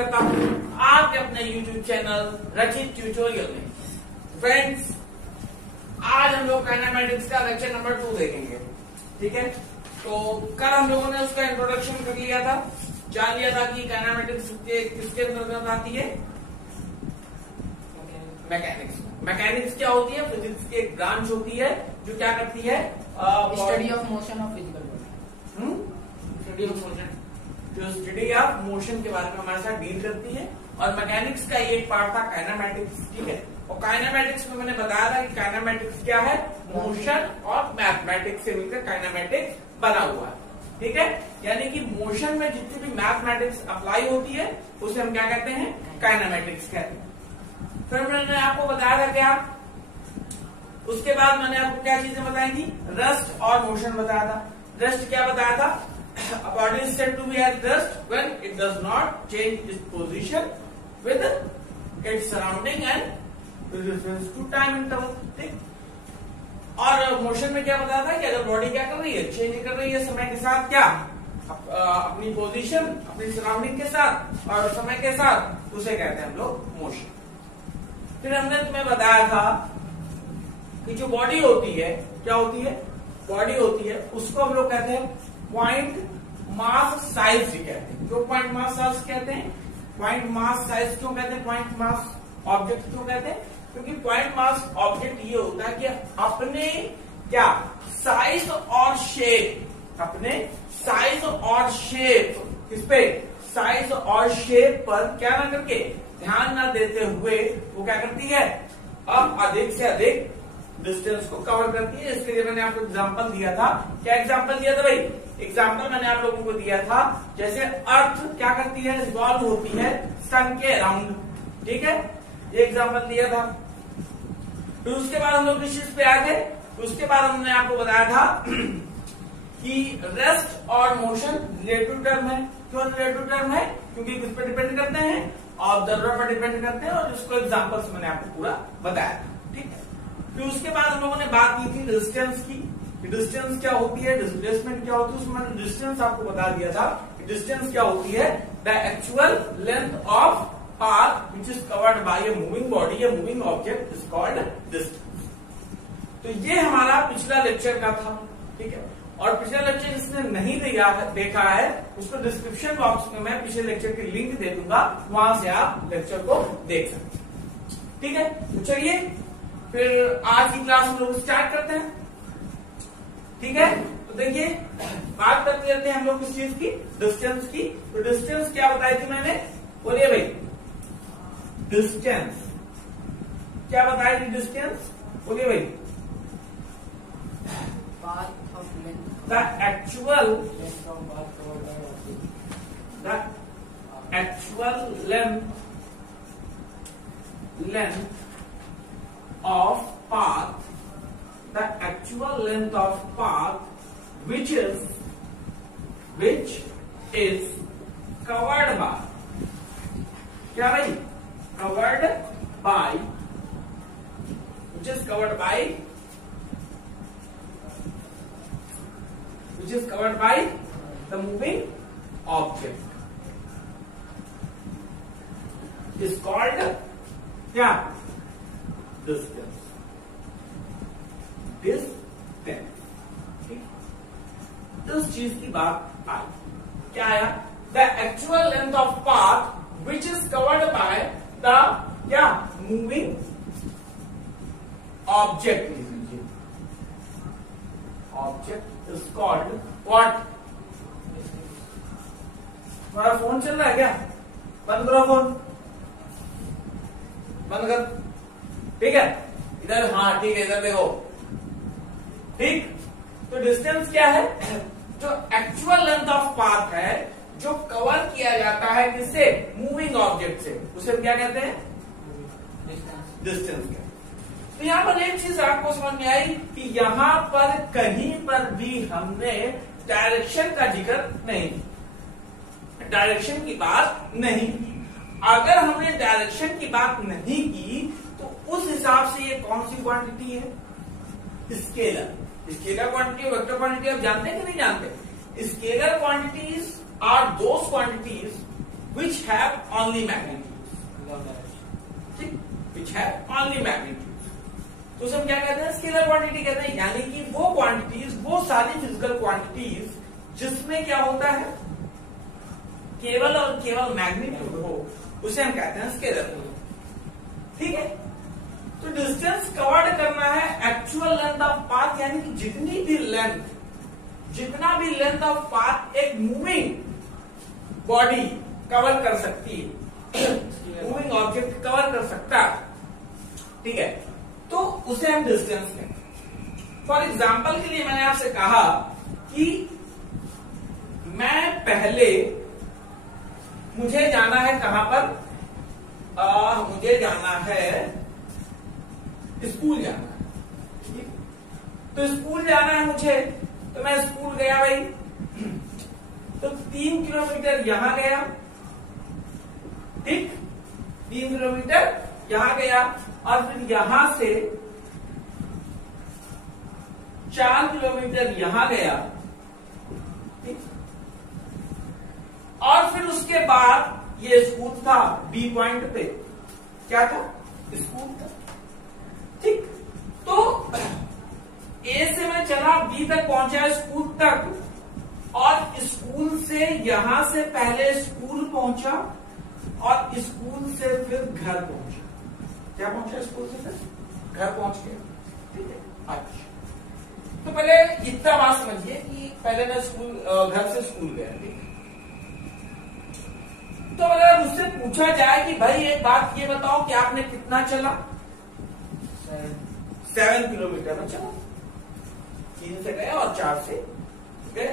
करता हूँ आपके अपने YouTube चैनल रचित ट्यूटोरियल में। फ्रेंड्स, आज हम लोग काइनेमैटिक्स का लेक्चर नंबर 2 देखेंगे। ठीक है, तो कल हम लोगों ने उसका इंट्रोडक्शन कर लिया था, जान लिया था कि काइनेमैटिक्स किसके अंतर्गत आती है, मैकेनिक्स। मैकेनिक्स क्या होती है? फिजिक्स की एक ब्रांच होती है जो क्या करती है, study of motion of physical body. Study of motion, जो स्टडी ऑफ मोशन के बारे में हमारे साथ डील करती है। और मैकेनिक्स का एक पार्ट था काइनेमैटिक्स। ठीक है, और काइनेमैटिक्स में मैंने बताया था कि काइनेमैटिक्स क्या है, मोशन और मैथमेटिक्स से मिलकर काइनेमैटिक्स बना हुआ है। ठीक है, यानी कि मोशन में जितनी भी मैथमेटिक्स अप्लाई होती है उसे हम क्या कहते हैं, काइनेमैटिक्स कहते हैं। फिर मैंने आपको बताया था क्या, उसके बाद मैंने आपको क्या चीजें बताई थी, रेस्ट और मोशन बताया था। रेस्ट क्या बताया था, a body is said to be at rest when it does not change its position with its surrounding and with reference to time interval। ठीक, और मोशन में क्या बताया था कि अगर बॉडी क्या कर रही है, चेंज कर रही है समय के साथ, क्या अपनी पोजीशन अपनी सराउंडिंग के साथ और समय के साथ, उसे कहते हैं हम लोग मोशन। फिर हमने तुम्हें बताया था कि जो बॉडी होती है, क्या होती है, बॉडी होती है, उसको हम लोग कहते हैं पॉइंट मास साइज भी कहते हैं। क्यों पॉइंट मास साइज कहते हैं? पॉइंट मास साइज क्यों कहते हैं, पॉइंट मास ऑब्जेक्ट क्यों कहते हैं? क्योंकि पॉइंट मास ऑब्जेक्ट ये होता है कि अपने क्या साइज और शेप, अपने साइज और शेप, किस पे, साइज और शेप पर क्या ना करके, ध्यान ना देते हुए वो क्या करती है, अब अधिक से अधिक डिस्टेंस को कवर करती है। इसके लिए मैंने आपको एग्जांपल दिया था। क्या एग्जांपल दिया था भाई? एग्जांपल मैंने आप लोगों को दिया था, जैसे अर्थ क्या करती है, रिवॉल्व होती है सन के अराउंड। ठीक है, ये एग्जांपल दिया था। फिर उसके बाद हम लोग किस चीज पे आए थे, तो उसके बाद हमने आपको बताया था कि रेस्ट और मोशन रिलेटिव टर्म है। क्यों रिलेटिव टर्म है? क्योंकि किस पे डिपेंड करते हैं, ऑब्जर्वर पर डिपेंड करते हैं, और इसको एग्जांपल्स मैंने आपको पूरा बताया था। ठीक है, फिर उसके बाद हम लोगों ने बात की थी डिस्टेंस की। डिस्टेंस क्या होती है, डिस्प्लेसमेंट क्या होती है, उसमें मैंने डिस्टेंस आपको बता दिया था कि डिस्टेंस क्या होती है, the actual length of path which is covered bye a moving body, a moving object is called distance. तो ये हमारा पिछला लेक्चर का था। ठीक है, और पिछला लेक्चर जिसने नहीं देखा है उसको डिस्क्रिप्शन बॉक्स में मैं पिछले लेक्चर की लिंक दे दूंगा, वहां से आप लेक्चर को देख सकते हैं। ठीक है, तो चलिए फिर आज की क्लास हम लोग स्टार्ट करते हैं। ठीक है, तो देखिए बात करते रहते हैं हम लोग किस चीज की, डिस्टेंस की। तो डिस्टेंस क्या बताई थी मैंने, बोलिए भाई, डिस्टेंस क्या बताई थी, डिस्टेंस बोलिए भाई, path of length, the actual length of path, the actual length of path which is covered by, क्या भाई, covered by, which is covered by the moving object is called क्या, डिस्टेंस। इस चीज की बात आई, क्या आया, the actual length of path which is covered by the क्या, moving object. Object is called what. तुम्हारा फोन चल रहा है क्या? बंद करो फोन, बंद कर। ठीक है, इधर, हाँ ठीक है, इधर देखो। ठीक, तो डिस्टेंस क्या है, जो एक्चुअल लेंथ ऑफ पाथ है, जो कवर किया जाता है किससे, मूविंग ऑब्जेक्ट से, उसे हम क्या कहते हैं, डिस्टेंस। तो यहां पर एक चीज आपको समझ में आई कि यहां पर कहीं पर भी हमने डायरेक्शन का जिक्र नहीं, डायरेक्शन की बात नहीं की। अगर हमने डायरेक्शन की बात नहीं की तो उस हिसाब से ये कौन सी क्वांटिटी है, स्केलर। स्केलर क्वांटिटी और वेक्टर क्वांटिटी आप जानते हैं कि नहीं जानते? Scalar quantities are those quantities which have only magnitude, ठीक, विच हैव ओनली मैग्नीट्यूड। तो हम क्या कहते हैं, स्केलर क्वांटिटी कहते हैं, यानी कि वो क्वांटिटीज, वो सारी फिजिकल क्वांटिटीज जिसमें क्या होता है, केवल और केवल मैग्नीट्यूड हो, उसे हम कहते हैं स्केलर, ठीक है। तो डिस्टेंस कवर्ड करना है एक्चुअल लेंथ ऑफ पाथ, यानी कि जितनी भी लेंथ, जितना भी लेंथ ऑफ पाथ एक मूविंग बॉडी कवर कर सकती है, मूविंग ऑब्जेक्ट कवर कर सकता है, ठीक है, तो उसे हम डिस्टेंस कहते हैं। फॉर एग्जाम्पल के लिए मैंने आपसे कहा कि मैं पहले, मुझे जाना है कहां पर, मुझे जाना है, स्कूल जाना है, तो स्कूल जाना है मुझे, तो मैं स्कूल गया भाई, तो 3 किलोमीटर यहां गया, ठीक, 3 किलोमीटर यहां गया, और फिर यहां से 4 किलोमीटर यहां गया, ठीक, और फिर उसके बाद ये स्कूल था, बी पॉइंट पे क्या था, स्कूल था, ठीक। तो ए से मैं चला, बी तक पहुंचा, स्कूल तक, और स्कूल से यहां से पहले स्कूल पहुंचा, और स्कूल से फिर घर पहुंचा, क्या पहुंचा, स्कूल से फिर घर पहुंच गया, ठीक है। अच्छा, तो पहले इतना बात समझिए कि पहले मैं स्कूल, घर से स्कूल गया, ठीक। तो अगर उससे पूछा जाए कि भाई एक बात ये बताओ कि आपने कितना चला, 7 किलोमीटर में चला, 3 से गया और 4 से गए।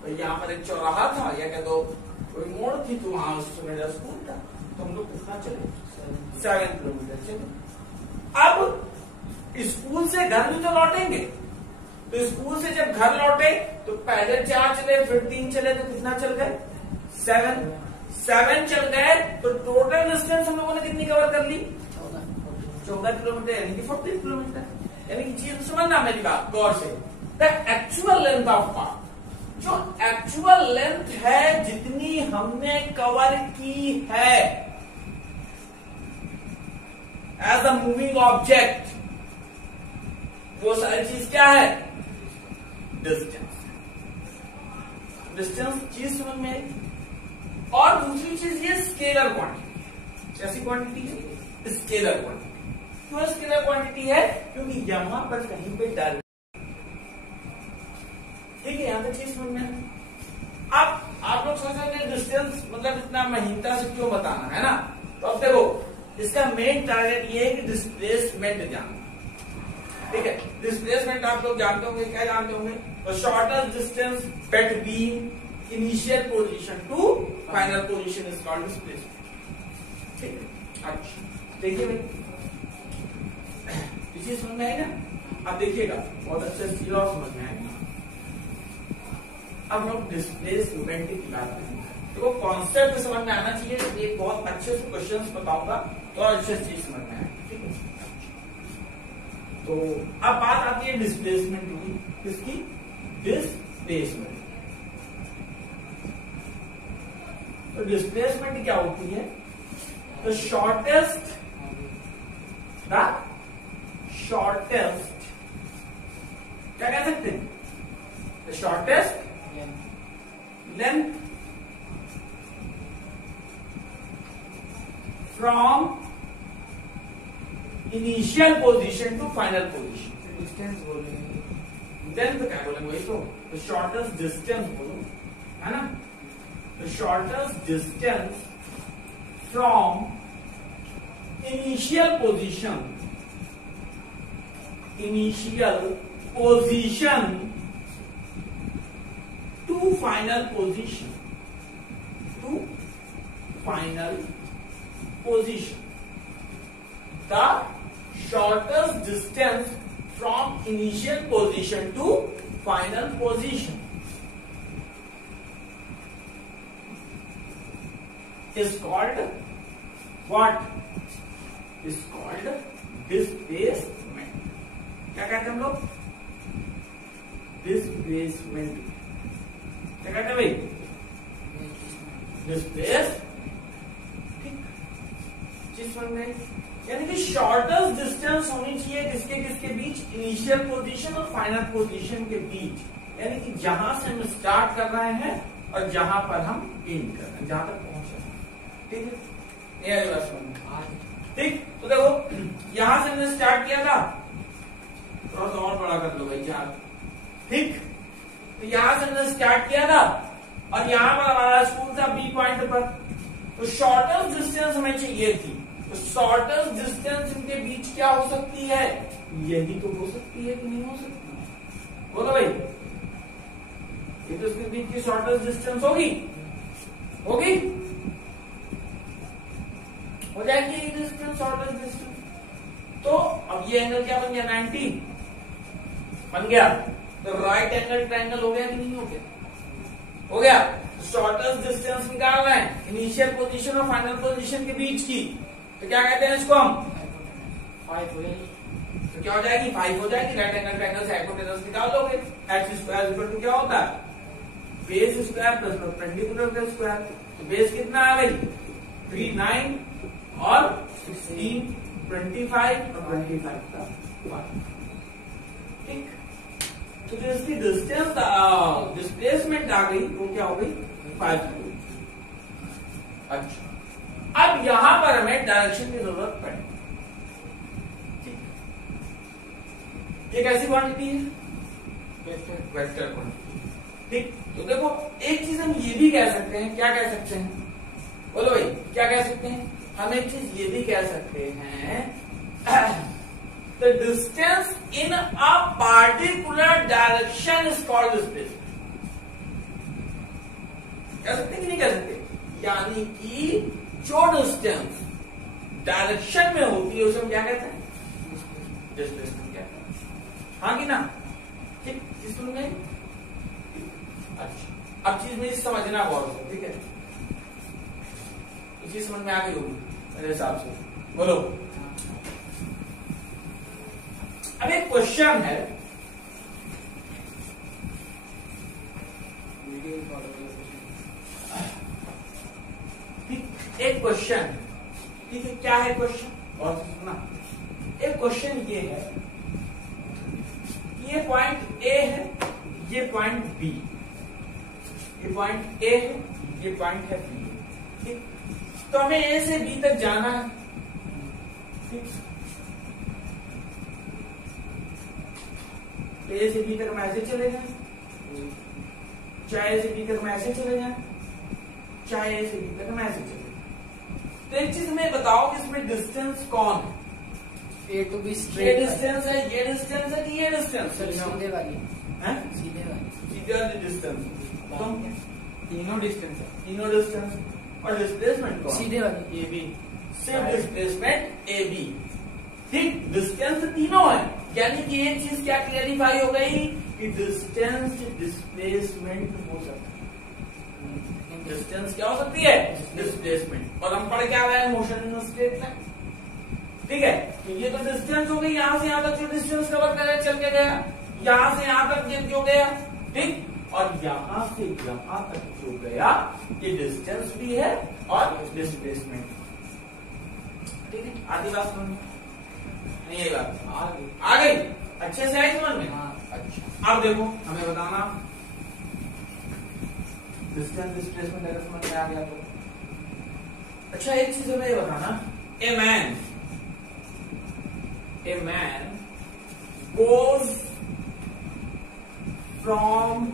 तो यहाँ पर एक चौराहा था, या कह दो कोई मोड़ थी, तो वहां उससे मेरा स्कूल था, तो हम लोग कितना चले, 7 किलोमीटर चले। अब स्कूल से घर भी तो लौटेंगे, तो स्कूल से जब घर लौटे तो पहले 4 चले, फिर 3 चले, तो कितना चल गए, 7 चल गए। तो टोटल डिस्टेंस हम लोगों ने कितनी कवर कर ली, 14 किलोमीटर, यानी कि 14 किलोमीटर, यानी कि चीज समझना मेरी बात गौर से। The actual length of path, जो एक्चुअल लेंथ है जितनी हमने कवर की है एज अ मूविंग ऑब्जेक्ट, वो सारी चीज क्या है, डिस्टेंस। डिस्टेंस चीज समझ में आई। और दूसरी चीज ये स्केलर क्वांटिटी, कैसी क्वांटिटी है, स्केलर क्वांटिटी। क्यों स्केलर क्वांटिटी है, क्योंकि यहां पर कहीं पे डर, ठीक है, यहां तक चीज समझ में। अब आप लोग सोच रहे हैं डिस्टेंस मतलब इतना महीनता से क्यों बताना है ना, तो अब देखो इसका मेन टारगेट ये है कि डिस्प्लेसमेंट जानना, ठीक है। डिस्प्लेसमेंट आप लोग जानते होंगे, क्या जानते होंगे, तो shortest distance between initial position to final position is called displacement, ठीक है। अच्छा देखिए भाई, इसी समझ में आएगा। अब देखिएगा बहुत अच्छे चीज और समझ में आएगा। अब हम डिस्प्लेसमेंट की बात करेंगे, तो वो कॉन्सेप्ट समझ में आना चाहिए। ये बहुत अच्छे से क्वेश्चंस बताऊंगा तो अच्छे से चीज समझ में आएगी, ठीक है। तो अब बात आती है डिस्प्लेसमेंट की, किसकी, डिस्प्लेसमेंट। तो डिस्प्लेसमेंट क्या होती है, तो शॉर्टेस्ट क्या कह सकते हैं, the shortest length from initial position to final position. Distance बोलेंगे, लेंथ क्या बोलेंगे, वही तो शॉर्टेस्ट डिस्टेंस बोलो, है ना। The shortest distance from initial position to final position, the shortest distance from initial position to final position is called what? Is called displacement. क्या कहते हैं हम लोग, डिस्प्लेसमेंट। क्या कहते हैं भाई, डिस्प्लेसमेंट। चीज समझ में, यानी कि शॉर्टेस्ट डिस्टेंस होनी चाहिए किसके किसके बीच, इनिशियल पोजीशन और फाइनल पोजीशन के बीच, यानी कि जहां से हम स्टार्ट कर रहे हैं और जहां पर हम एंड कर रहे हैं, जहां तक पहुंच रहे हैं। ठीक है, ये वाली बात समझ में। ठीक, तो देखो यहां से हमने स्टार्ट किया था, थोड़ा सा और बड़ा कर लो भाई चार। ठीक, तो यहां से हमने स्टार्ट किया था और यहां पर हमारा स्कूल था बी पॉइंट पर, तो शॉर्टेस्ट डिस्टेंस हमें चाहिए थी, तो शॉर्टेस्ट डिस्टेंस इनके बीच क्या हो सकती है, यही तो हो सकती है कि नहीं हो सकती, बोलो भाई, ये तो इसके बीच की शॉर्टेस्ट डिस्टेंस होगी, होगी, हो जाएगी ये डिस्टेंस, शॉर्टेस्ट डिस्टेंस। तो अब ये एंगल क्या बन गया, 90 बन गया, तो राइट एंगल ट्रायंगल हो गया कि नहीं हो गया, हो गया। शॉर्टेस्ट डिस्टेंस निकाल रहे हैं इनिशियल पोजीशन और फाइनल पोजीशन के बीच की, तो क्या कहते हैं इसको हम, 5 हो जाएगी, तो क्या हो जाएगी, 5 हो जाएगी। राइट एंगल ट्रायंगल से हाइपोटेनस निकाल लोगे, एक्स स्क्वायर इक्वल टू क्या होता है, बेस स्क्वायर प्लस परपेंडिकुलर का स्क्वायर, तो बेस कितना है भाई, 3 9 और 16 25 और 25 का 1। ठीक, तो जो इसकी डिस्टेंस डिस्प्लेसमेंट आ गई वो क्या हो गई, 5। अच्छा, अब यहां पर हमें डायरेक्शन की जरूरत पड़े। ये कैसी क्वांटिटी है, वेक्टर क्वांटिटी। ठीक, तो देखो एक चीज हम ये भी कह सकते हैं, क्या कह सकते हैं, बोलो भाई क्या कह सकते हैं, हम एक चीज ये भी कह सकते हैं, the distance in a particular direction is called displacement। कह सकते कि नहीं कह सकते, यानी कि जो डिस्टेंस डायरेक्शन में होती है उसे हम क्या कहते हैं, डिस्प्लेसमेंट कहते हैं, हाँ कि ना। ठीक, चीज सुन गए। अच्छा, अब चीज मेरी समझना गौर से, ठीक है, तो चीज समझ में आ गई होगी मेरे हिसाब से, बोलो। अब एक क्वेश्चन है, एक क्वेश्चन, ठीक है, क्या है क्वेश्चन, और सुनना। एक क्वेश्चन ये है, ये पॉइंट ए है, ये पॉइंट बी, ये पॉइंट ए है, ये पॉइंट है बी। ठीक, तो हमें ए से बी तक जाना है। ठीक, तो ए से बी तक हम ऐसे चले जाए, चाहे ए से बी तक हम ऐसे चले जाए, चाहे ए से बी तक हम ऐसे चले जाए। तो एक चीज हमें बताओ कि इसमें डिस्टेंस कौन है, ए टू बी ये स्ट्रेट डिस्टेंस है, ये डिस्टेंस है कि ये डिस्टेंस है, सीधे वाली, हैं? सीधे वाली, सीधे वाली डिस्टेंस, तीनों डिस्टेंस है, तीनों डिस्टेंस, और डिस्प्लेसमेंट कौन, सीधे वाली, ए बी, सिर्फ डिस्प्लेसमेंट ए बी। ठीक, डिस्टेंस तीनों है, यानी कि एक चीज क्या क्लियरिफाई हो गई कि डिस्टेंस डिस्प्लेसमेंट हो सकता है, डिस्टेंस क्या हो सकती है, डिस्प्लेसमेंट। और हम पढ़ क्या रहे हैं, मोशन इन स्ट्रेट लाइन। ठीक है, तो ये तो डिस्टेंस हो गई, यहां से यहां तक जो डिस्टेंस कवर कर चल के गया, यहां से यहां तक ये जो गया, ठीक, और यहां से यहां तक जो गया ये डिस्टेंस भी है और डिस्प्लेसमेंट। ठीक है, आधी बात समझ में नहीं, ये बात आ गई, अच्छे से आई समझ में। अच्छा, अब देखो हमें बताना डिस्टेंस डिस्प्लेसमेंट अगर समझ में आ गया तो। अच्छा, एक चीज हमें ये बताना, a man goes from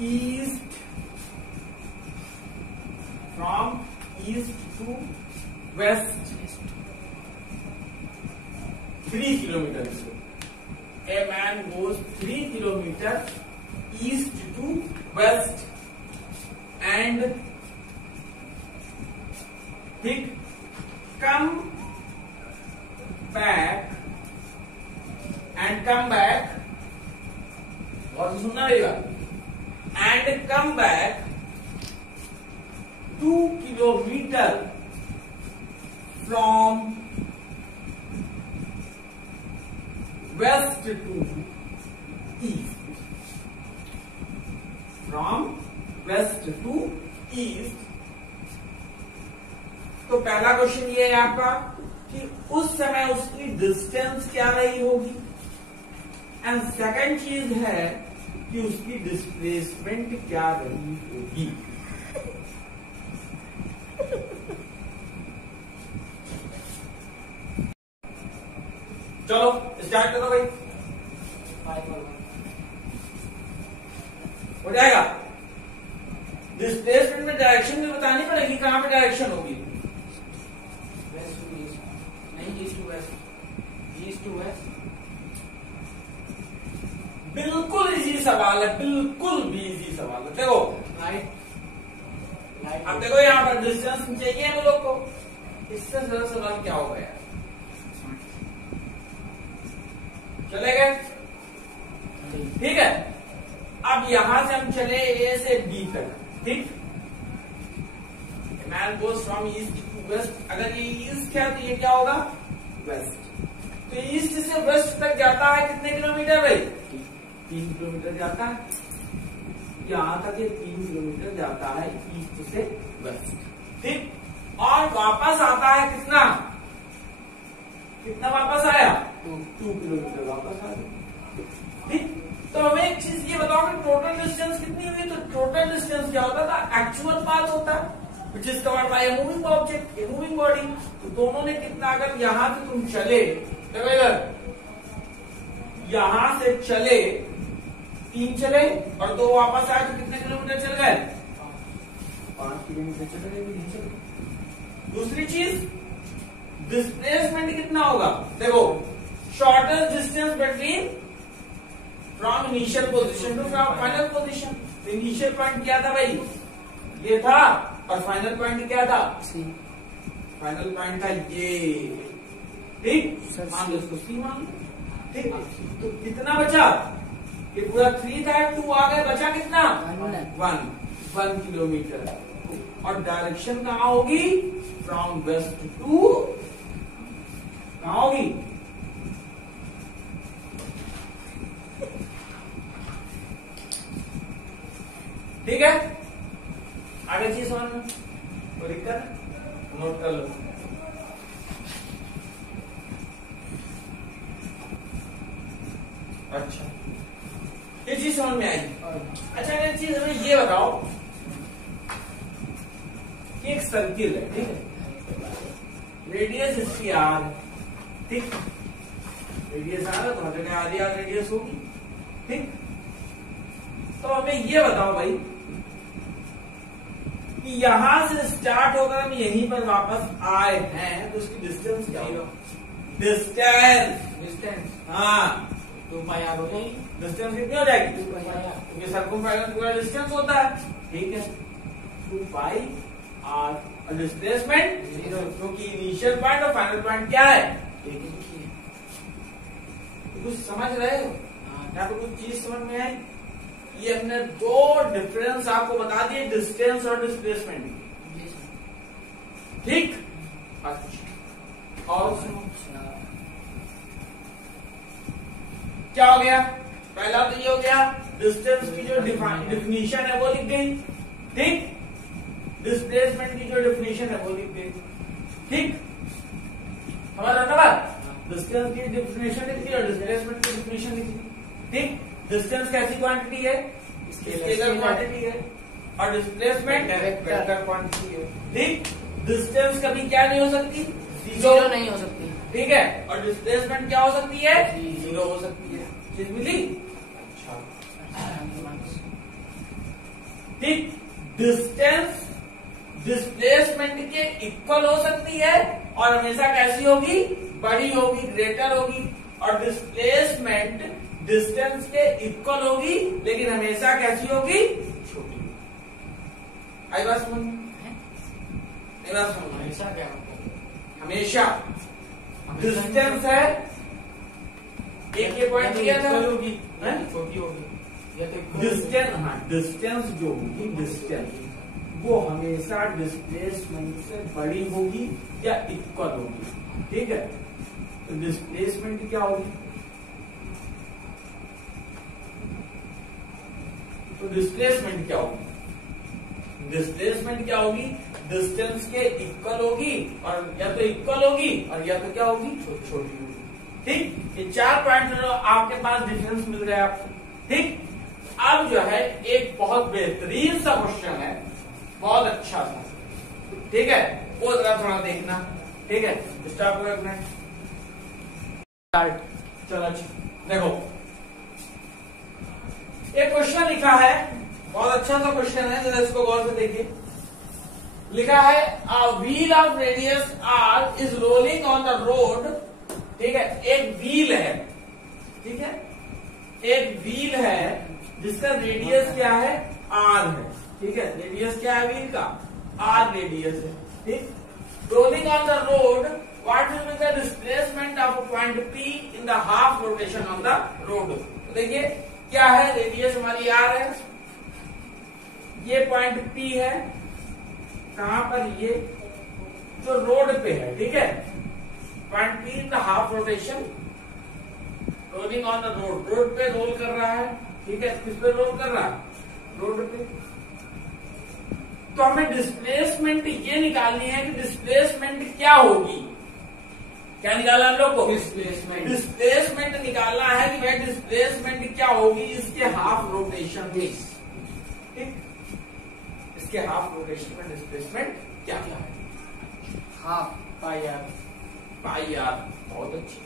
east to west 3 kilometers. A man goes 3 kilometers east to west and come back और सुनना रहेगा, and come back 2 kilometers from west to east, from west to east तो पहला क्वेश्चन ये है आपका कि उस समय उसकी डिस्टेंस क्या रही होगी, एंड सेकंड चीज है कि उसकी डिस्प्लेसमेंट क्या रही होगी। चलो स्टार्ट करो भाई, 5 और 1 हो जाएगा। डिस्प्लेसमेंट में डायरेक्शन भी बतानी पड़ेगी, कहां पे डायरेक्शन होगी। वेस्ट टू ईस्ट, नहीं east to west, east to west. बिल्कुल इजी सवाल है, बिल्कुल भी इजी सवाल है। देखो राइट, अब देखो यहाँ पर डिस्टेंस चाहिए हम लोग को, इससे सरल सवाल क्या हो गया, चले गए, ठीक है। अब यहां से हम चले ए से बी तक, ठीक। Man goes from east to west, अगर ये ईस्ट है तो ये क्या होगा, वेस्ट। तो ईस्ट से वेस्ट तक जाता है कितने किलोमीटर भाई, 3 किलोमीटर जाता है। यहां तक ये 3 किलोमीटर जाता है ईस्ट से वेस्ट, ठीक। और वापस आता है कितना, कितना वापस आया, 2 किलोमीटर वापस आया, ठीक। तो हमें एक चीज ये बताओ कि टोटल डिस्टेंस कितनी हुई। तो टोटल डिस्टेंस क्या होता था, एक्चुअल पाथ होता है विच is covered bye a moving object, a moving body. तो दोनों ने कितना, अगर यहां से तुम चले, देखो इधर यहां से चले 3 चले और 2 वापस आए, तो कितने किलोमीटर चल गए, 5 किलोमीटर चले गए। दूसरी चीज डिस्प्लेसमेंट कितना होगा, देखो shortest distance between from initial position to from final position. तो इनिशियल पॉइंट क्या था भाई, ये था, और फाइनल पॉइंट क्या था, फाइनल पॉइंट था ये, ठीक। मान लो इसको सी मान लो, ठीक। तो कितना बचा, ये पूरा 3 था, 2 आ गए, बचा कितना, 1 किलोमीटर। और डायरेक्शन कहां होगी, फ्रॉम वेस्ट टू, कहां होगी, ठीक है। आगे चीज समझ में कोई दिक्कत, नोट कर लो। अच्छा ये चीज समझ में आई। अच्छा एक चीज हमें ये बताओ कि एक सर्किल है, ठीक है, रेडियस इसकी आर, ठीक। रेडियस आर है तो हर जगह आधी आर रेडियस होगी, ठीक। तो हमें ये बताओ भाई कि यहां से स्टार्ट होकर हम यहीं पर वापस आए हैं, तो उसकी डिस्टेंस क्या होगा, डिस्टेंस, हाँ 2 पाई आर हो जाएगी, डिस्टेंस कितनी हो जाएगी, 2 पाई आर, क्योंकि सर्कमफेरेंस पूरा डिस्टेंस होता है, ठीक है। 2 पाई आर और डिस्प्लेसमेंट 0, क्योंकि इनिशियल पॉइंट और फाइनल पॉइंट क्या है, तो कुछ समझ रहे हो, यहाँ पे कुछ चीज समझ में आई। ये हमने 2 डिफरेंस आपको बता दिए, डिस्टेंस और डिस्प्लेसमेंट, ठीक। अच्छा और क्या हो गया, पहला तो ये हो गया, डिस्टेंस की जो डिफिनीशन है वो लिख गई, ठीक। डिस्प्लेसमेंट की जो डिफिनीशन है वो लिख गई, ठीक। समझ रहा था बात, डिस्टेंस की डिफिनेशन लिख दी और डिस्प्लेसमेंट की डिफिनेशन लिख दी, ठीक। डिस्टेंस कैसी क्वांटिटी है, स्केलर क्वांटिटी है, और डिस्प्लेसमेंट वेक्टर क्वांटिटी है, ठीक। डिस्टेंस कभी क्या नहीं हो सकती, 0 नहीं हो सकती, ठीक है, और डिस्प्लेसमेंट क्या हो सकती है, 0 हो सकती है। चीज मिली, ठीक। डिस्टेंस डिस्प्लेसमेंट के इक्वल हो सकती है और हमेशा कैसी होगी, बड़ी होगी, ग्रेटर होगी, और डिस्प्लेसमेंट डिस्टेंस के इक्वल होगी लेकिन हमेशा कैसी होगी, छोटी। आई बात समझ, हमेशा क्या मतलब, हमेशा डिस्टेंस है, एक ये पॉइंट दिया था, होगी, छोटी होगी, या तो डिस्टेंस, हाँ डिस्टेंस जो होगी, डिस्टेंस वो हमेशा डिस्प्लेसमेंट से बड़ी होगी या इक्वल होगी, ठीक है। तो डिस्प्लेसमेंट क्या होगी, तो डिस्प्लेसमेंट क्या होगी, डिस्प्लेसमेंट क्या होगी, डिस्टेंस के इक्वल होगी, और या तो इक्वल होगी और या तो क्या होगी, छोटी होगी। ठीक, ये 4 पॉइंट आपके पास डिफरेंस मिल गया आपको। ठीक, अब जो है एक बहुत बेहतरीन सा क्वेश्चन है, बहुत अच्छा सा, ठीक है, वो जरा थोड़ा देखना। ठीक है, स्टार्ट करो एक मिनट, चलो अच्छा देखो, एक क्वेश्चन लिखा है, बहुत अच्छा सा क्वेश्चन है, जरा इसको गौर से देखिए। लिखा है a wheel of radius R is rolling on the road. ठीक है, एक व्हील है, ठीक है, एक व्हील है जिसका रेडियस क्या है, आर है। ठीक है, रेडियस क्या है व्हील का, आर रेडियस है। ठीक, rolling on the road, what will be the displacement of point P in the half rotation on the road. तो देखिए क्या है, रेडियस हमारी आर है, ये पॉइंट पी है, कहां पर, ये जो रोड पे है। ठीक है, point P in the half rotation, rolling on the road, road पे रोल कर रहा है। ठीक है, किस पे रोल कर रहा है, रोड पे। तो हमें डिस्प्लेसमेंट ये निकालनी है कि डिस्प्लेसमेंट क्या होगी, क्या निकालना हम लोग को, डिस्प्लेसमेंट निकालना है कि भाई डिस्प्लेसमेंट क्या होगी इसके हाफ रोटेशन में। ठीक, इसके हाफ रोटेशन में डिस्प्लेसमेंट क्या क्या है, half pi R. Pi R बहुत अच्छी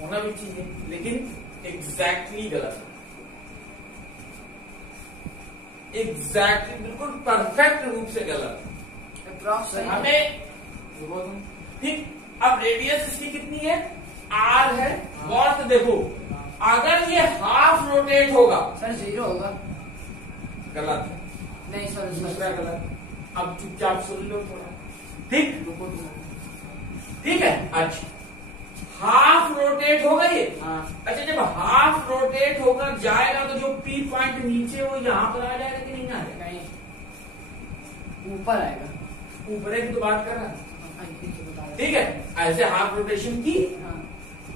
होना भी चाहिए, लेकिन एग्जैक्टली गलत है, एग्जैक्टली बिल्कुल परफेक्ट रूप से गलत है। हमें ठीक, अब रेडियस इसकी कितनी है, आर है, गौर से देखो, अगर ये हाफ रोटेट होगा, सर 0 होगा, गलत है, नहीं सर दूसरा गलत। अब चुपचाप सुन लो थोड़ा, ठीक, ठीक है। अच्छा, हाफ रोटेट होगा ये, अच्छा जब हाफ रोटेट होकर जाएगा तो जो पी पॉइंट नीचे वो यहां पर आ जाएगा कि नहीं आ जाएगा, ऊपर आएगा, ऊपर की तो बात कर रहा है। ठीक है, ऐसे हाफ रोटेशन की।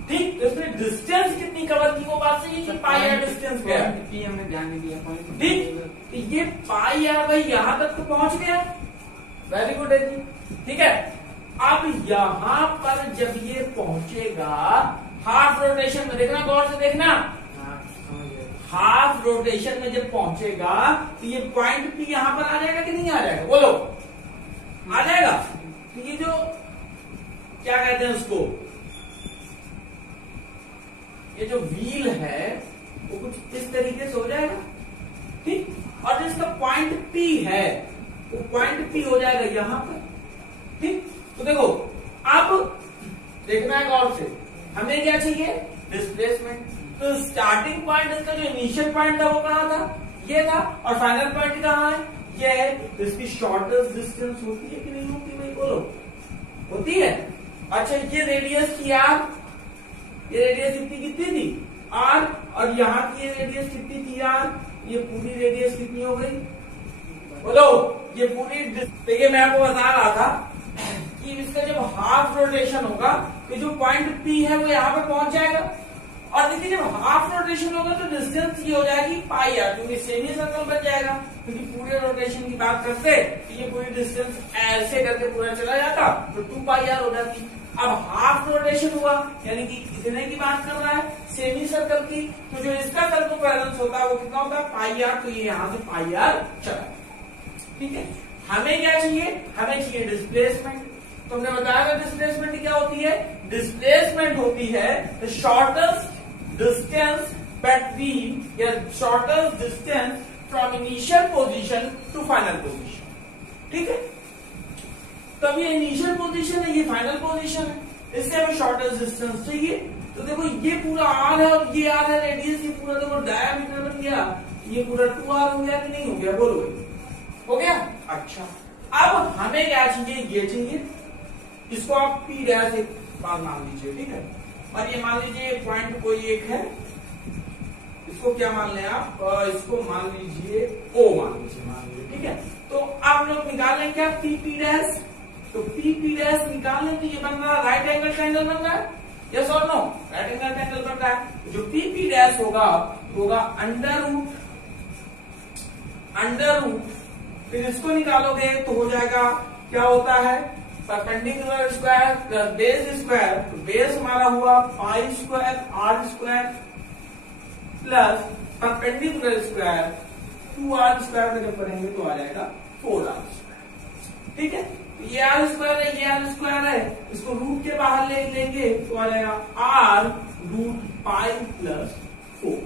ठीक, इसमें डिस्टेंस कितनी कवर की वो बात सही है कि पाई आर डिस्टेंस क्या है, पी हमने ध्यान नहीं दिया। ठीक, ये पाई आर भाई यहां तक तो पहुंच गया, वेरी गुड है जी। ठीक है, अब यहां पर जब ये पहुंचेगा हाफ रोटेशन में, देखना गौर से देखना, हाफ रोटेशन में जब पहुंचेगा तो ये पॉइंट पी यहां पर आ जाएगा कि नहीं आ जाएगा, बोलो, आ जाएगा। तो ये जो क्या कहते हैं उसको, ये जो व्हील है वो कुछ इस तरीके से हो जाएगा। ठीक, और जिसका पॉइंट पी है वो पॉइंट पी हो जाएगा यहां पर। ठीक, तो देखो अब देखना है गौर से, हमें क्या चाहिए, डिस्प्लेसमेंट। तो स्टार्टिंग पॉइंट इसका जो इनिशियल पॉइंट था वो कहां था, ये था, और फाइनल पॉइंट कहां है, ये है। तो इसकी शॉर्टेस्ट डिस्टेंस होती है कि नहीं होती भाई, बोलो, होती है। अच्छा, ये रेडियस की आर, ये रेडियस कितनी थी, आर, और यहाँ की ये रेडियस कितनी थी, आर, ये पूरी रेडियस कितनी हो गई, बोलो, ये पूरी। तो ये मैं आपको बता रहा था कि इसका जब हाफ रोटेशन होगा तो जो पॉइंट पी है वो यहाँ पे पहुंच जाएगा, और देखिए जब हाफ रोटेशन होगा तो डिस्टेंस ये हो जाएगी पाई आर, क्योंकि सेमी सर्कल बन जाएगा, क्योंकि पूरे रोटेशन की बात करते तो ये पूरी डिस्टेंस ऐसे करके पूरा चला जाता तो 2 पाई आर हो जाती। अब हाफ रोटेशन हुआ यानी कि इतने की बात कर रहा है सेमी सर्कल की, तो जो इसका सर्कमफेरेंस होता है वो कितना होता है, पाई आर, तो ये यहाँ से पाई आर चला। ठीक है, हमें क्या चाहिए, हमें चाहिए डिस्प्लेसमेंट। तो हमने बताया था डिस्प्लेसमेंट क्या होती है, डिस्प्लेसमेंट होती है द शॉर्टेस्ट डिस्टेंस बिटवीन या shortest distance from initial position to final position. ठीक है, तब ये इनिशियल पोजीशन है, ये फाइनल पोजीशन है, इससे हमें शॉर्टेस्ट डिस्टेंस चाहिए। तो देखो ये पूरा आर है और ये आर है रेडियस, ये पूरा देखो डायमीटर बन गया, ये पूरा 2r हो गया कि नहीं हो गया, बोलो, हो गया। अच्छा, अब हमें क्या चाहिए, ये चाहिए, इसको आप पी डैश एक बार मान लीजिए। ठीक है, और ये मान लीजिए पॉइंट कोई एक है, इसको क्या मान लें आप, इसको मान लीजिए ओ मान लीजिए। ठीक है, तो आप लोग निकाल लें क्या, पी पी डैश, तो पी पी डैश निकाल लें तो ये बन रहा है राइट एंगल ट्रायंगल बन रहा है, यस और नो, राइट एंगल ट्रायंगल बन रहा है। जो पी पी डैश होगा अंडर रूट फिर इसको निकालोगे तो हो जाएगा, क्या होता है, perpendicular square plus base square. तो बेस हमारा हुआ pi square R square plus perpendicular square 2r square में जब करेंगे तो आ जाएगा 4r स्क्वायर। ठीक है, ये आर स्क्वायर है, ये आर स्क्वायर है, इसको रूट के बाहर ले लेंगे तो आ जाएगा आर रूट पाई प्लस 4।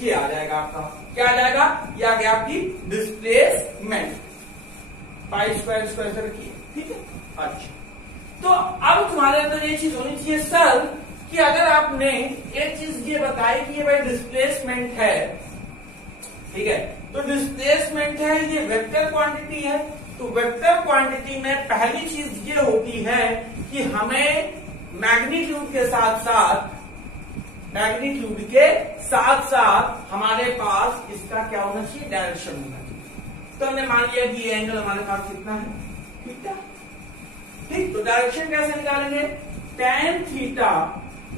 ये आ जाएगा आपका, क्या आ जाएगा, ये आ गया आपकी डिस्प्लेसमेंट। पाई स्क्वायर स्क्वायर से रखिए। ठीक है, अच्छा, तो अब तुम्हारे अंदर ये चीज होनी चाहिए सर कि अगर आपने एक चीज ये बताई कि ये भाई डिस्प्लेसमेंट है, ठीक है, तो डिस्प्लेसमेंट है, ये वेक्टर क्वांटिटी है, तो वेक्टर क्वांटिटी में पहली चीज ये होती है कि हमें मैग्नीट्यूड के साथ साथ हमारे पास इसका क्या होना चाहिए, डायरेक्शन होना चाहिए। तो हमने मान लिया कि ये एंगल हमारे पास कितना है, थीटा। ठीक, तो डायरेक्शन कैसे निकालेंगे, tan theta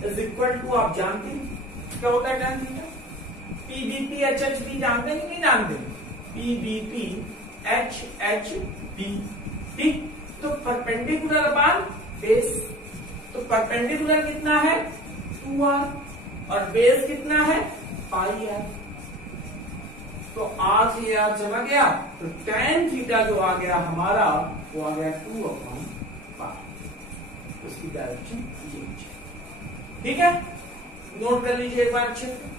is equal to, आप जानते हैं क्या होता है tan थीटा, पीबीपी एचएचबी जानते हैं कि नहीं जानते, पीबीपी एचएचबी। ठीक, तो परपेंडिकुलर अपान बेस, तो परपेंडिकुलर कितना है 2r और बेस कितना है पाई आर। तो r से r चला गया, तो tan थीटा जो आ गया हमारा वो आ गया 2/पाई। उसकी डायरेक्शन ये है। ठीक है, नोट कर लीजिए एक बार अच्छे से।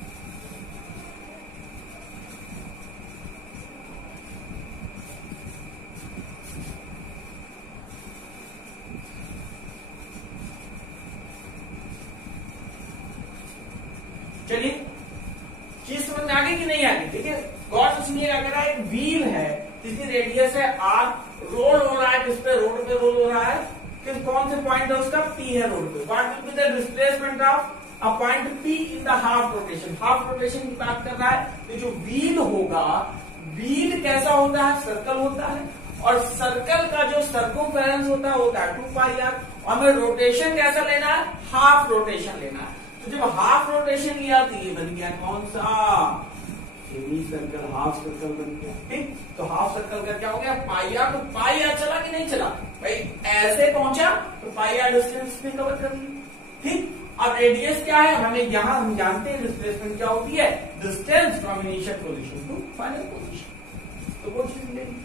चलिए, चीज समझ में आ गई कि नहीं आ गई। ठीक है, गौर से सुनिएगा, अगर एक व्हील है जिसकी रेडियस है r, रोल हो रहा है, किस पे, रोड पे रोल हो रहा है, किस कौन से पॉइंट है उसका, P है रोड पे। What will be the displacement of a point P in the half rotation. Half rotation की बात कर रहा है, तो जो व्हील होगा, व्हील कैसा होता है, सर्कल होता है, और सर्कल का जो सर्कमफेरेंस होता है 2πr, और हमें रोटेशन कैसा लेना है, हाफ रोटेशन लेना है। तो जब हाफ रोटेशन लिया तो ये बन गया कौन सा, सेमी सर्कल, हाफ सर्कल बन गया। ठीक, तो हाफ सर्कल का क्या हो गया पाई आर। तो पाई आर चला कि नहीं चला भाई, ऐसे पहुंचा तो पाई आर डिस्टेंस भी कवर कर लिया। ठीक, अब रेडियस क्या है, हमें यहां हम जानते हैं डिस्प्लेसमेंट क्या होती है, distance from initial position to final position, तो वो चीज लेंगे।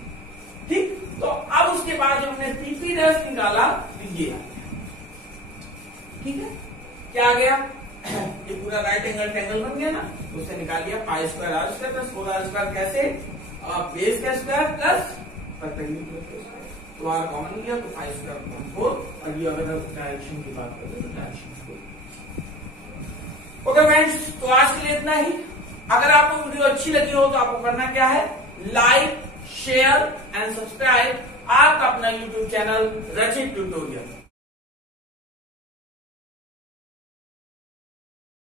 ठीक, तो अब उसके बाद जब हमने पीपी डैश निकाला तो ये आ गया। ठीक है, क्या आ गया, ये पूरा राइट एंगल ट्रायंगल बन गया ना, उससे निकाल लिया pi square R square plus 4r square, कैसे, बेस का स्क्वायर प्लस परपेंडिकुलर का स्क्वायर, तो आर कॉमन लिया तो पाई स्क्वायर अपॉन 4, और ये अगर डायरेक्शन की बात करें तो डायरेक्शन 4। ओके फ्रेंड्स, तो आज के लिए इतना ही। अगर आपको वीडियो अच्छी लगी हो तो आपको करना क्या है, लाइक शेयर एंड सब्सक्राइब आपका अपना यूट्यूब चैनल रचित ट्यूटोरियल।